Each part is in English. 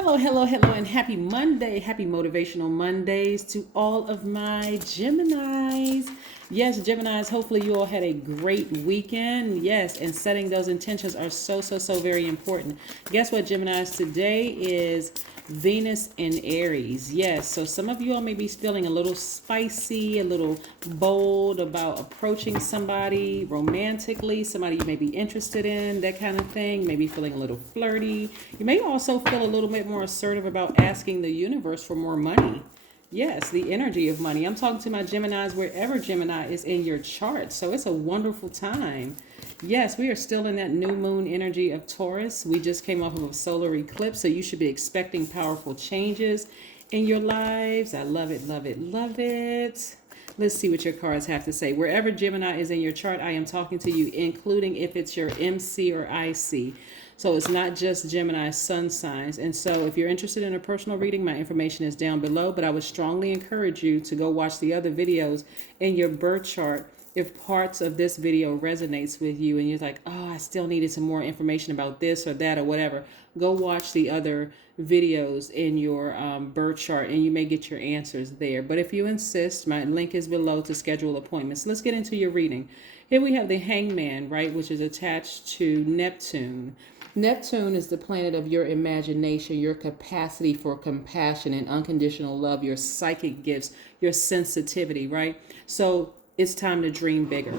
Hello, and happy Monday. Happy Motivational Mondays to all of my Geminis. Yes, Geminis, hopefully you all had a great weekend. Yes, and setting those intentions are so very important. Guess what, Geminis? Today is Venus in Aries. Yes, so some of you all may be feeling a little spicy, a little bold about approaching somebody romantically, somebody you may be interested in, that kind of thing. Maybe feeling a little flirty. You may also feel a little bit more assertive about asking the universe for more money. Yes, the energy of money. I'm talking to my Geminis wherever Gemini is in your chart. So it's a wonderful time. Yes, we are still in that new moon energy of Taurus. We just came off of a solar eclipse, so you should be expecting powerful changes in your lives. I love it, love it, love it. Let's see what your cards have to say. Wherever Gemini is in your chart, I am talking to you, including if it's your MC or IC. So it's not just Gemini sun signs. And so if you're interested in a personal reading, my information is down below. But I would strongly encourage you to go watch the other videos in your birth chart if parts of this video resonates with you and you're like, oh, I still needed some more information about this or that or whatever. Go watch the other videos in your birth chart and you may get your answers there. But if you insist, my link is below to schedule appointments. Let's get into your reading. Here we have the Hangman, right, which is attached to Neptune. Neptune is the planet of your imagination, your capacity for compassion and unconditional love, your psychic gifts, your sensitivity, right? So it's time to dream bigger.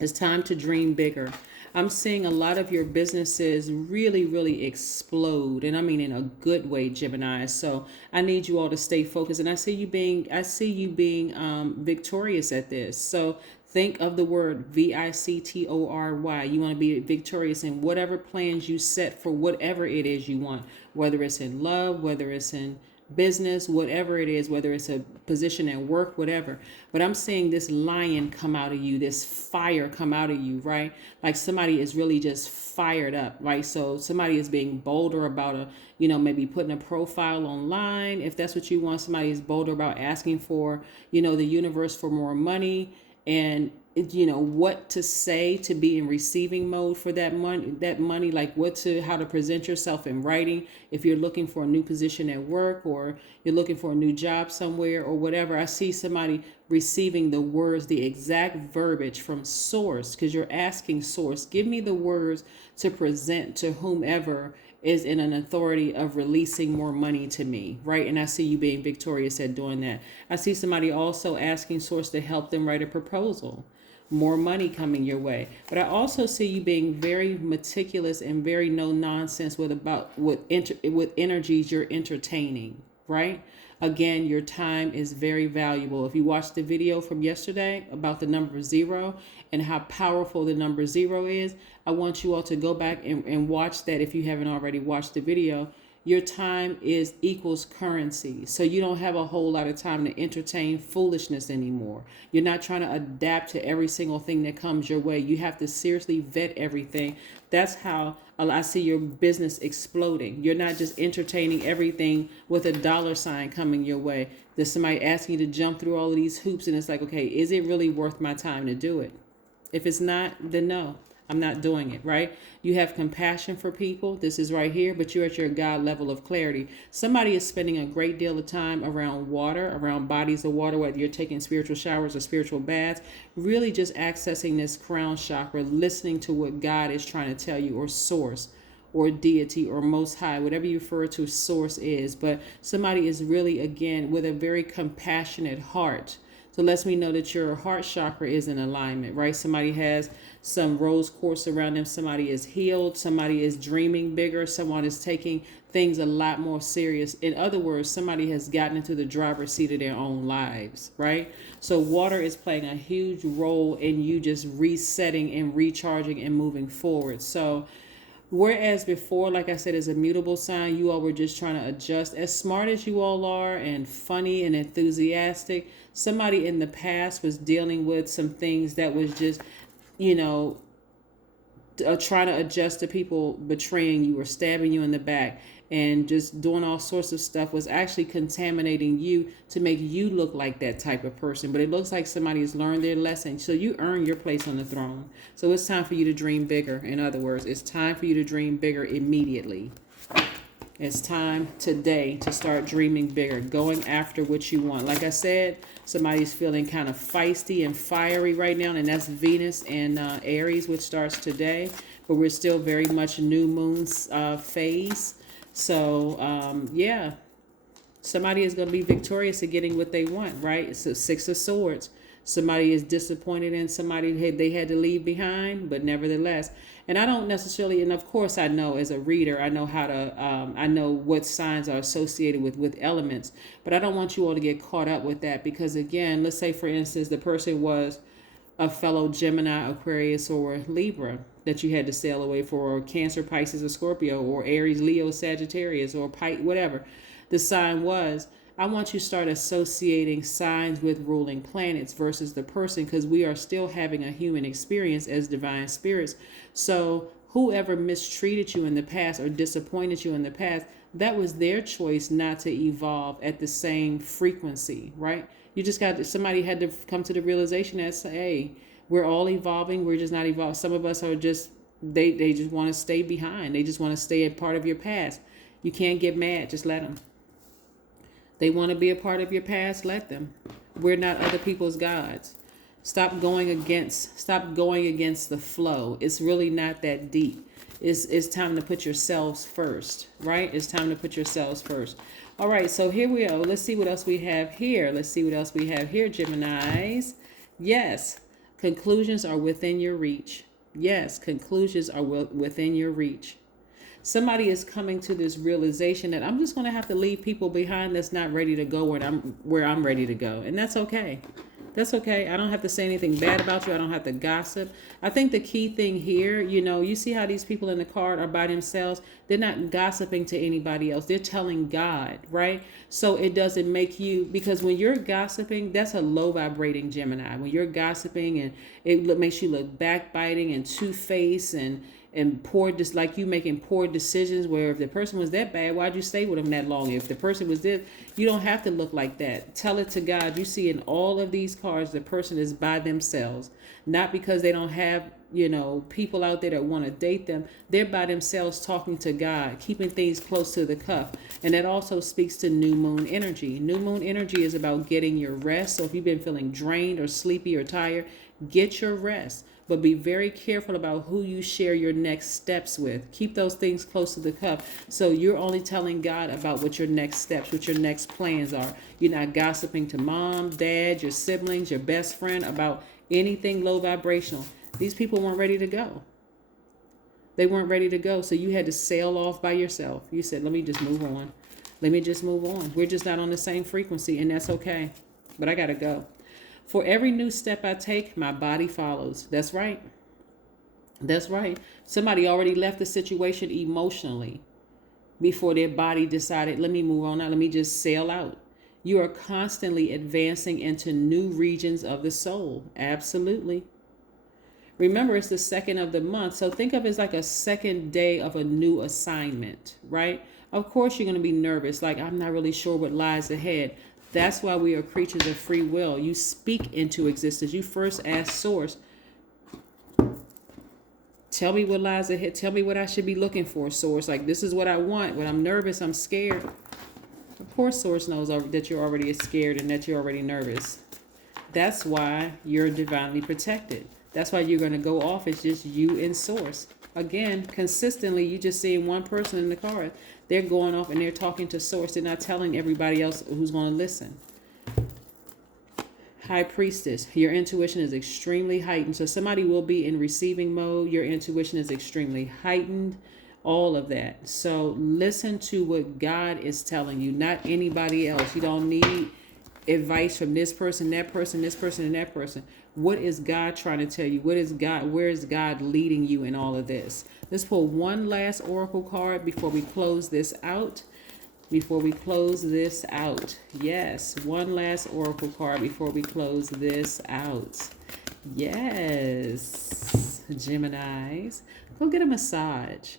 It's time to dream bigger. I'm seeing a lot of your businesses really explode, and I mean in a good way, Gemini. So I need you all to stay focused, and I see you being victorious at this. So think of the word victory. You want to be victorious in whatever plans you set for whatever it is you want, whether it's in love, whether it's in business, whatever it is, whether it's a position at work, whatever. But I'm seeing this lion come out of you, this fire come out of you, right? Like somebody is really just fired up, right? So somebody is being bolder about maybe putting a profile online. If that's what you want, somebody is bolder about asking for, the universe for more money and what to say to be in receiving mode for that money, like how to present yourself in writing if you're looking for a new position at work or you're looking for a new job somewhere or whatever. I see somebody receiving the words, the exact verbiage from source, because you're asking source, give me the words to present to whomever is in an authority of releasing more money to me, right? And I see you being victorious at doing that. I see somebody also asking source to help them write a proposal, more money coming your way. But I also see you being very meticulous and very no nonsense with energies you're entertaining, right? Again, your time is very valuable. If you watched the video from yesterday about the number 0 and how powerful the number 0 is, I want you all to go back and watch that if you haven't already watched the video. Your time equals currency. So you don't have a whole lot of time to entertain foolishness anymore. You're not trying to adapt to every single thing that comes your way. You have to seriously vet everything. That's how I see your business exploding. You're not just entertaining everything with a dollar sign coming your way. There's somebody asking you to jump through all of these hoops and it's like, okay, is it really worth my time to do it? If it's not, then no. I'm not doing it, right? You have compassion for people. This is right here, but you're at your God level of clarity. Somebody is spending a great deal of time around water, around bodies of water, whether you're taking spiritual showers or spiritual baths, really just accessing this crown chakra, listening to what God is trying to tell you, or source, or deity, or most high, whatever you refer to source is. But somebody is really, again, with a very compassionate heart. So lets me know that your heart chakra is in alignment, right? Somebody has some rose quartz around them. Somebody is healed. Somebody is dreaming bigger. Someone is taking things a lot more serious. In other words, somebody has gotten into the driver's seat of their own lives, right? So water is playing a huge role in you just resetting and recharging and moving forward. So whereas before, like I said, as a mutable sign, you all were just trying to adjust. As smart as you all are and funny and enthusiastic, somebody in the past was dealing with some things that was just, trying to adjust to people betraying you or stabbing you in the back and just doing all sorts of stuff, was actually contaminating you to make you look like that type of person. But it looks like somebody has learned their lesson. So you earn your place on the throne. So it's time for you to dream bigger. In other words, it's time for you to dream bigger immediately. It's time today to start dreaming bigger, going after what you want. Like I said, somebody's feeling kind of feisty and fiery right now, and that's Venus and Aries, which starts today. But we're still very much new moon phase. So, yeah, somebody is going to be victorious at getting what they want, right? It's a Six of Swords. Somebody is disappointed in somebody they had to leave behind, but nevertheless. And I don't necessarily, and of course I know as a reader, I know how to, I know what signs are associated with elements, but I don't want you all to get caught up with that because again, let's say for instance, the person was a fellow Gemini, Aquarius, or Libra that you had to sail away for, or Cancer, Pisces, or Scorpio, or Aries, Leo, Sagittarius, or whatever the sign was. I want you to start associating signs with ruling planets versus the person because we are still having a human experience as divine spirits. So whoever mistreated you in the past or disappointed you in the past, that was their choice not to evolve at the same frequency, right? You just somebody had to come to the realization that, hey, we're all evolving. We're just not evolving. Some of us are just, they just want to stay behind. They just want to stay a part of your past. You can't get mad. Just let them. They want to be a part of your past, let them. We're not other people's gods. Stop going against the flow. It's really not that deep. It's time to put yourselves first, right? It's time to put yourselves first. All right, so here we go. Let's see what else we have here. Geminis. Yes, conclusions are within your reach. Yes, conclusions are within your reach. Somebody is coming to this realization that I'm just going to have to leave people behind that's not ready to go where I'm ready to go. And that's okay. That's okay. I don't have to say anything bad about you. I don't have to gossip. I think the key thing here, you see how these people in the card are by themselves. They're not gossiping to anybody else. They're telling God, right? So it doesn't make you, because when you're gossiping, that's a low vibrating Gemini. When you're gossiping and it makes you look backbiting and two-faced and poor, just like you making poor decisions where if the person was that bad, why'd you stay with them that long? If the person was this, you don't have to look like that. Tell it to God. You see in all of these cards, the person is by themselves, not because they don't have, people out there that want to date them. They're by themselves talking to God, keeping things close to the cuff. And that also speaks to new moon energy. New moon energy is about getting your rest. So if you've been feeling drained or sleepy or tired, get your rest. But be very careful about who you share your next steps with. Keep those things close to the cuff. So you're only telling God about what your next steps, what your next plans are. You're not gossiping to mom, dad, your siblings, your best friend about anything low vibrational. These people weren't ready to go. They weren't ready to go. So you had to sail off by yourself. You said, let me just move on. We're just not on the same frequency, and that's okay. But I got to go. For every new step I take, my body follows. That's right. That's right. Somebody already left the situation emotionally before their body decided, let me move on now. Let me just sail out. You are constantly advancing into new regions of the soul. Absolutely. Remember, it's the second of the month. So think of it as like a second day of a new assignment, right? Of course, you're going to be nervous. Like, I'm not really sure what lies ahead. That's why we are creatures of free will. You speak into existence. You first ask Source, tell me what lies ahead. Tell me what I should be looking for, Source. Like, this is what I want. When I'm nervous, I'm scared. Of course, Source knows that you're already scared and that you're already nervous. That's why you're divinely protected. That's why you're going to go off. It's just you and Source. Again, consistently, you just seeing one person in the card. They're going off and they're talking to Source. They're not telling everybody else who's going to listen. High Priestess, your intuition is extremely heightened. So somebody will be in receiving mode. Your intuition is extremely heightened. All of that. So listen to what God is telling you, not anybody else. You don't need advice from this person, that person, this person, and that person. What is God trying to tell you? Where is God leading you in all of this? Let's pull one last oracle card before we close this out. Yes, one last oracle card before we close this out. Yes, Geminis, go get a massage.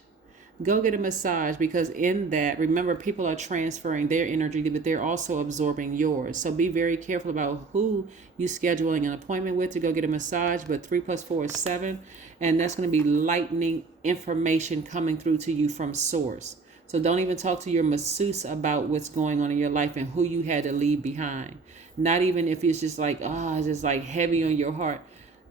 Go get a massage, because in that, remember, people are transferring their energy, but they're also absorbing yours. So be very careful about who you scheduling an appointment with to go get a massage. But 3 + 4 is 7. And that's going to be lightning information coming through to you from Source. So don't even talk to your masseuse about what's going on in your life and who you had to leave behind. Not even if it's just like, it's just like heavy on your heart.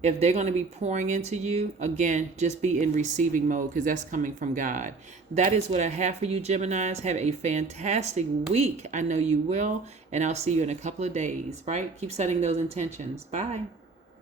If they're going to be pouring into you, again, just be in receiving mode because that's coming from God. That is what I have for you, Geminis. Have a fantastic week. I know you will. And I'll see you in a couple of days, right? Keep setting those intentions. Bye.